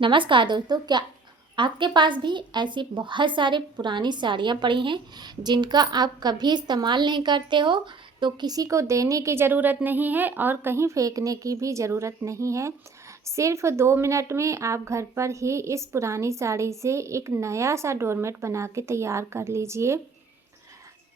नमस्कार दोस्तों, क्या आपके पास भी ऐसी बहुत सारी पुरानी साड़ियाँ पड़ी हैं जिनका आप कभी इस्तेमाल नहीं करते हो? तो किसी को देने की ज़रूरत नहीं है और कहीं फेंकने की भी ज़रूरत नहीं है। सिर्फ़ 2 मिनट में आप घर पर ही इस पुरानी साड़ी से एक नया सा डोरमेट बना के तैयार कर लीजिए।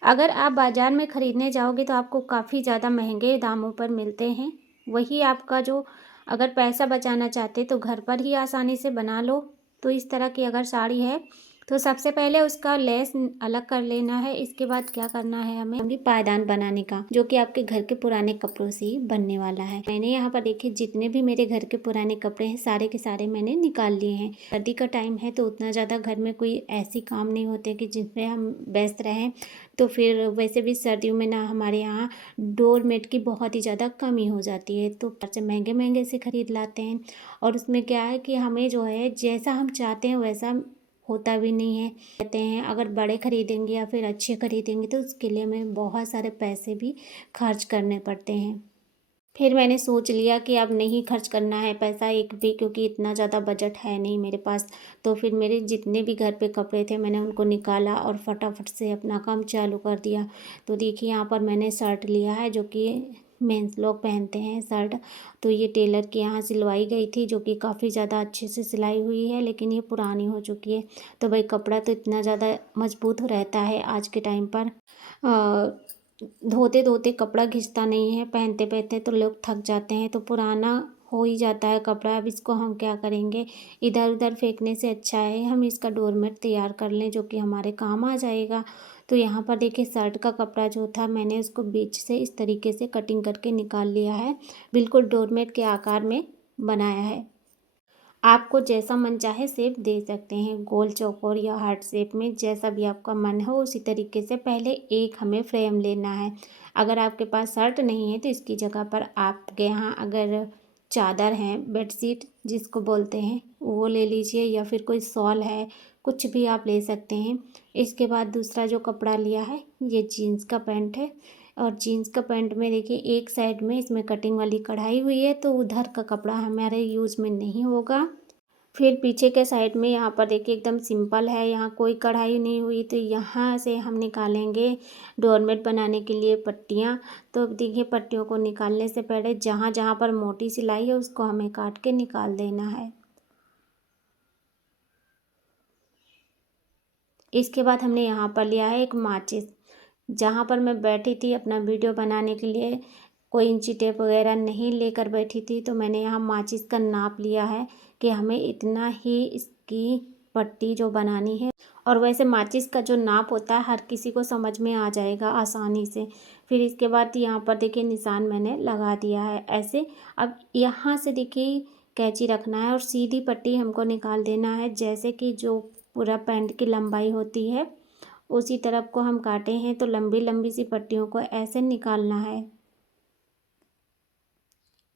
अगर आप बाज़ार में ख़रीदने जाओगे तो आपको काफ़ी ज़्यादा महँगे दामों पर मिलते हैं। वही आपका जो अगर पैसा बचाना चाहते तो घर पर ही आसानी से बना लो। तो इस तरह की अगर साड़ी है तो सबसे पहले उसका लेस अलग कर लेना है। इसके बाद क्या करना है, हमें भी पायदान बनाने का, जो कि आपके घर के पुराने कपड़ों से ही बनने वाला है। मैंने यहाँ पर देखिए जितने भी मेरे घर के पुराने कपड़े हैं सारे के सारे मैंने निकाल लिए हैं। सर्दी का टाइम है तो उतना ज़्यादा घर में कोई ऐसी काम नहीं होते कि जिसमें हम व्यस्त रहें। तो फिर वैसे भी सर्दियों में ना हमारे यहाँ डोरमेट की बहुत ही ज़्यादा कमी हो जाती है, तो से महंगे महंगे से ख़रीद लाते हैं। और उसमें क्या है कि हमें जो है जैसा हम चाहते हैं वैसा होता भी नहीं है। कहते हैं अगर बड़े ख़रीदेंगे या फिर अच्छे ख़रीदेंगे तो उसके लिए हमें बहुत सारे पैसे भी खर्च करने पड़ते हैं। फिर मैंने सोच लिया कि अब नहीं खर्च करना है पैसा एक भी, क्योंकि इतना ज़्यादा बजट है नहीं मेरे पास। तो फिर मेरे जितने भी घर पे कपड़े थे मैंने उनको निकाला और फटाफट से अपना काम चालू कर दिया। तो देखिए यहाँ पर मैंने शर्ट लिया है जो कि मेंस लोग पहनते हैं शर्ट। तो ये टेलर के यहाँ सिलवाई गई थी, जो कि काफ़ी ज़्यादा अच्छे से सिलाई हुई है, लेकिन ये पुरानी हो चुकी है। तो भाई कपड़ा तो इतना ज़्यादा मजबूत रहता है आज के टाइम पर, धोते धोते कपड़ा घिसता नहीं है, पहनते पहनते तो लोग थक जाते हैं, तो पुराना हो ही जाता है कपड़ा। अब इसको हम क्या करेंगे, इधर उधर फेंकने से अच्छा है हम इसका डोरमेट तैयार कर लें, जो कि हमारे काम आ जाएगा। तो यहाँ पर देखिए शर्ट का कपड़ा जो था मैंने उसको बीच से इस तरीके से कटिंग करके निकाल लिया है, बिल्कुल डोरमेट के आकार में बनाया है। आपको जैसा मन चाहे शेप दे सकते हैं, गोल चौकोर या हार्ट शेप में, जैसा भी आपका मन हो उसी तरीके से। पहले एक हमें फ्रेम लेना है। अगर आपके पास शर्ट नहीं है तो इसकी जगह पर आपके यहाँ अगर चादर है, बेडशीट जिसको बोलते हैं, वो ले लीजिए, या फिर कोई शॉल है, कुछ भी आप ले सकते हैं। इसके बाद दूसरा जो कपड़ा लिया है ये जीन्स का पैंट है, और जीन्स का पैंट में देखिए एक साइड में इसमें कटिंग वाली कढ़ाई हुई है, तो उधर का कपड़ा हमारे यूज़ में नहीं होगा। फिर पीछे के साइड में यहाँ पर देखिए एकदम सिंपल है, यहाँ कोई कढ़ाई नहीं हुई, तो यहाँ से हम निकालेंगे डोरमेट बनाने के लिए पट्टियाँ। तो देखिए पट्टियों को निकालने से पहले जहाँ जहाँ पर मोटी सिलाई है उसको हमें काट के निकाल देना है। इसके बाद हमने यहाँ पर लिया है एक माचिस। जहाँ पर मैं बैठी थी अपना वीडियो बनाने के लिए, कोई इंची टेप वगैरह नहीं लेकर बैठी थी, तो मैंने यहाँ माचिस का नाप लिया है कि हमें इतना ही इसकी पट्टी जो बनानी है। और वैसे माचिस का जो नाप होता है हर किसी को समझ में आ जाएगा आसानी से। फिर इसके बाद यहाँ पर देखिए निशान मैंने लगा दिया है ऐसे। अब यहाँ से देखिए कैंची रखना है और सीधी पट्टी हमको निकाल देना है, जैसे कि जो पूरा पैंट की लंबाई होती है उसी तरफ को हम काटे हैं, तो लंबी लंबी सी पट्टियों को ऐसे निकालना है।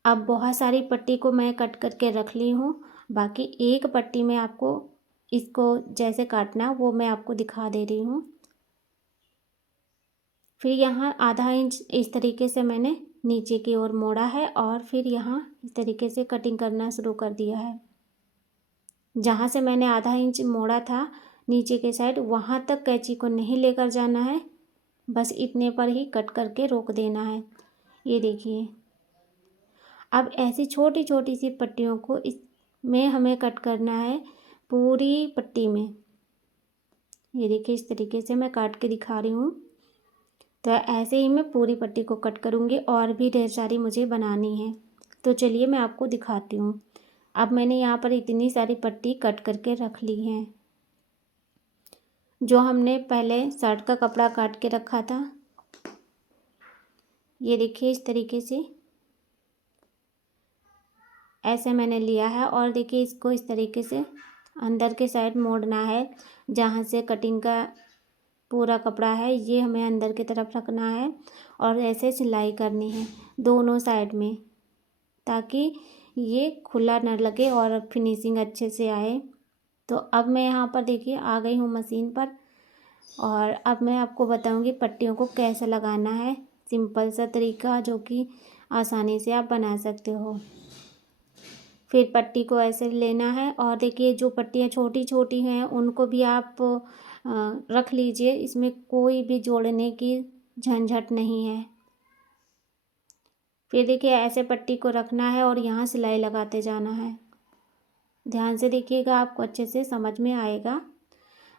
अब बहुत सारी पट्टी को मैं कट करके रख ली हूँ, बाकी एक पट्टी में आपको इसको जैसे काटना वो मैं आपको दिखा दे रही हूँ। फिर यहाँ आधा इंच इस तरीके से मैंने नीचे की ओर मोड़ा है, और फिर यहाँ इस तरीके से कटिंग करना शुरू कर दिया है। जहाँ से मैंने आधा इंच मोड़ा था नीचे के साइड, वहाँ तक कैंची को नहीं लेकर जाना है, बस इतने पर ही कट करके रोक देना है। ये देखिए अब ऐसी छोटी छोटी सी पट्टियों को इसमें हमें कट करना है पूरी पट्टी में। ये देखिए इस तरीके से मैं काट के दिखा रही हूँ। तो ऐसे ही मैं पूरी पट्टी को कट करूँगी, और भी ढेर सारी मुझे बनानी है। तो चलिए मैं आपको दिखाती हूँ। अब मैंने यहाँ पर इतनी सारी पट्टी कट करके रख ली हैं। जो हमने पहले शर्ट का कपड़ा काट के रखा था, ये देखिए इस तरीके से ऐसे मैंने लिया है। और देखिए इसको इस तरीके से अंदर के साइड मोड़ना है, जहाँ से कटिंग का पूरा कपड़ा है ये हमें अंदर की तरफ रखना है, और ऐसे सिलाई करनी है दोनों साइड में, ताकि ये खुला न लगे और फिनिशिंग अच्छे से आए। तो अब मैं यहाँ पर देखिए आ गई हूँ मशीन पर, और अब मैं आपको बताऊँगी पट्टियों को कैसे लगाना है, सिंपल सा तरीका जो कि आसानी से आप बना सकते हो। फिर पट्टी को ऐसे लेना है और देखिए जो पट्टियाँ छोटी छोटी हैं उनको भी आप रख लीजिए, इसमें कोई भी जोड़ने की झंझट नहीं है। फिर देखिए ऐसे पट्टी को रखना है और यहाँ सिलाई लगाते जाना है। ध्यान से देखिएगा, आपको अच्छे से समझ में आएगा।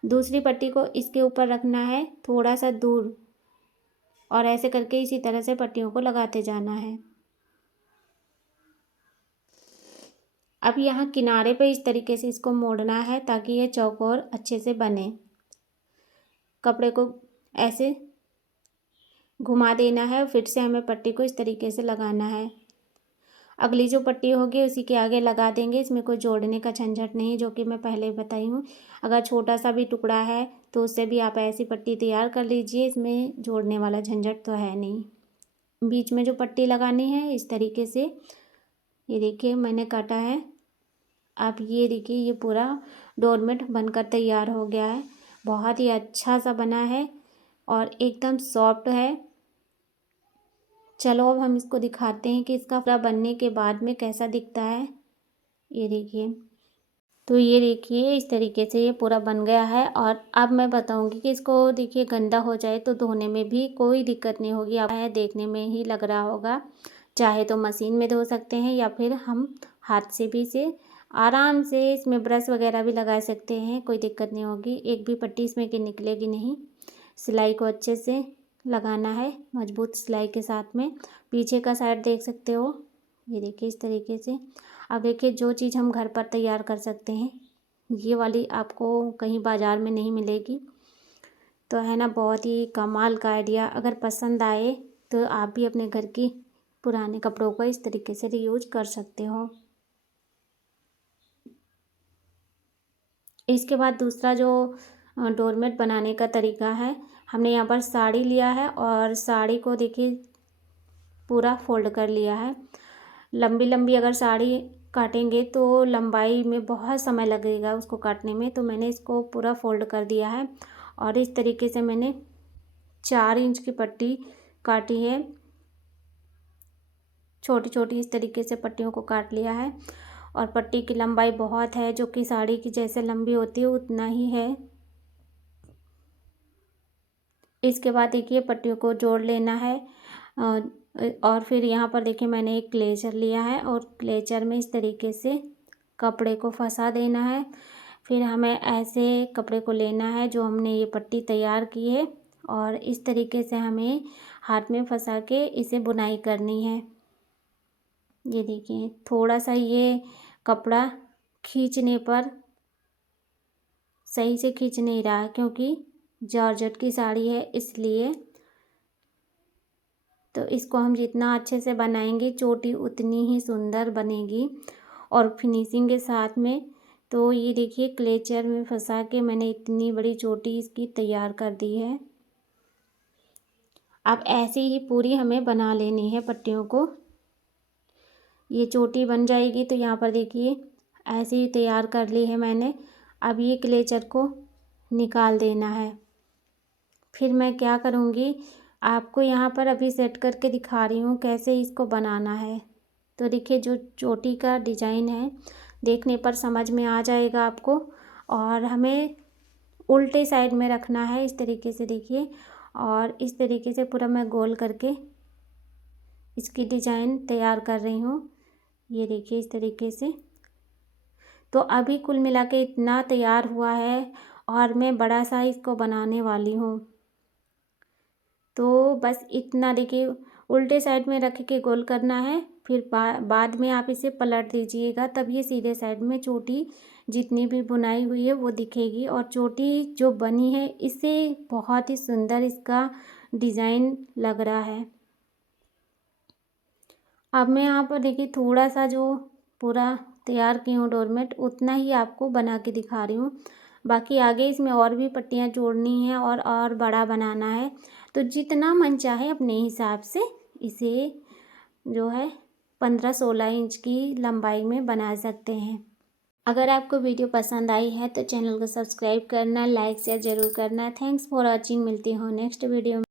दूसरी पट्टी को इसके ऊपर रखना है थोड़ा सा दूर और ऐसे करके इसी तरह से पट्टियों को लगाते जाना है। अब यहाँ किनारे पे इस तरीके से इसको मोड़ना है ताकि ये चौकोर अच्छे से बने। कपड़े को ऐसे घुमा देना है, फिर से हमें पट्टी को इस तरीके से लगाना है। अगली जो पट्टी होगी उसी के आगे लगा देंगे, इसमें कोई जोड़ने का झंझट नहीं, जो कि मैं पहले ही बताई हूँ। अगर छोटा सा भी टुकड़ा है तो उससे भी आप ऐसी पट्टी तैयार कर लीजिए, इसमें जोड़ने वाला झंझट तो है नहीं। बीच में जो पट्टी लगानी है इस तरीके से, ये देखिए मैंने काटा है। आप ये देखिए ये पूरा डोरमेट बनकर तैयार हो गया है। बहुत ही अच्छा सा बना है और एकदम सॉफ्ट है। चलो अब हम इसको दिखाते हैं कि इसका पूरा बनने के बाद में कैसा दिखता है। ये देखिए, तो ये देखिए इस तरीके से ये पूरा बन गया है। और अब मैं बताऊंगी कि इसको देखिए गंदा हो जाए तो धोने में भी कोई दिक्कत नहीं होगी। आप देखने में ही लग रहा होगा, चाहे तो मशीन में धो सकते हैं या फिर हम हाथ से भी इसे आराम से, इसमें ब्रश वगैरह भी लगा सकते हैं, कोई दिक्कत नहीं होगी। एक भी पट्टी इसमें की निकलेगी नहीं। सिलाई को अच्छे से लगाना है मजबूत सिलाई के साथ में। पीछे का साइड देख सकते हो, ये देखिए इस तरीके से। अब देखिए जो चीज़ हम घर पर तैयार कर सकते हैं, ये वाली आपको कहीं बाज़ार में नहीं मिलेगी। तो है ना, बहुत ही कमाल का आइडिया। अगर पसंद आए तो आप भी अपने घर की पुराने कपड़ों को इस तरीके से रीयूज कर सकते हो। इसके बाद दूसरा जो डोरमेट बनाने का तरीका है, हमने यहाँ पर साड़ी लिया है और साड़ी को देखिए पूरा फोल्ड कर लिया है। लंबी लंबी अगर साड़ी काटेंगे तो लंबाई में बहुत समय लगेगा उसको काटने में, तो मैंने इसको पूरा फोल्ड कर दिया है और इस तरीके से मैंने 4 इंच की पट्टी काटी है। छोटी छोटी इस तरीके से पट्टियों को काट लिया है और पट्टी की लंबाई बहुत है, जो कि साड़ी की जैसे लंबी होती है उतना ही है। इसके बाद देखिए पट्टियों को जोड़ लेना है और फिर यहाँ पर देखिए मैंने एक क्लेचर लिया है और क्लेचर में इस तरीके से कपड़े को फंसा देना है। फिर हमें ऐसे कपड़े को लेना है जो हमने ये पट्टी तैयार की है और इस तरीके से हमें हाथ में फंसा के इसे बुनाई करनी है। ये देखिए थोड़ा सा ये कपड़ा खींचने पर सही से खींच नहीं रहा है क्योंकि जॉर्जेट की साड़ी है, इसलिए। तो इसको हम जितना अच्छे से बनाएंगे चोटी उतनी ही सुंदर बनेगी और फिनिशिंग के साथ में। तो ये देखिए क्लेचर में फंसा के मैंने इतनी बड़ी चोटी इसकी तैयार कर दी है। अब ऐसे ही पूरी हमें बना लेनी है पट्टियों को। ये चोटी बन जाएगी तो यहाँ पर देखिए ऐसे ही तैयार कर ली है मैंने। अब ये क्लेचर को निकाल देना है। फिर मैं क्या करूँगी, आपको यहाँ पर अभी सेट करके दिखा रही हूँ कैसे इसको बनाना है। तो देखिए जो चोटी का डिज़ाइन है देखने पर समझ में आ जाएगा आपको, और हमें उल्टे साइड में रखना है इस तरीके से देखिए। और इस तरीके से पूरा मैं गोल करके इसकी डिज़ाइन तैयार कर रही हूँ। ये देखिए इस तरीके से। तो अभी कुल मिला के इतना तैयार हुआ है और मैं बड़ा सा इसको बनाने वाली हूँ। तो बस इतना देखिए उल्टे साइड में रख के गोल करना है, फिर बाद में आप इसे पलट दीजिएगा, तब ये सीधे साइड में चोटी जितनी भी बुनाई हुई है वो दिखेगी। और चोटी जो बनी है इससे बहुत ही सुंदर इसका डिज़ाइन लग रहा है। अब मैं यहाँ पर देखिए थोड़ा सा जो पूरा तैयार की हूँ डोरमेट उतना ही आपको बना के दिखा रही हूँ। बाकी आगे इसमें और भी पट्टियाँ जोड़नी हैं और बड़ा बनाना है। तो जितना मन चाहे अपने हिसाब से इसे जो है 15-16 इंच की लंबाई में बना सकते हैं। अगर आपको वीडियो पसंद आई है तो चैनल को सब्सक्राइब करना, लाइक शेयर ज़रूर करना। Thanks for watching. मिलती हूँ नेक्स्ट वीडियो में।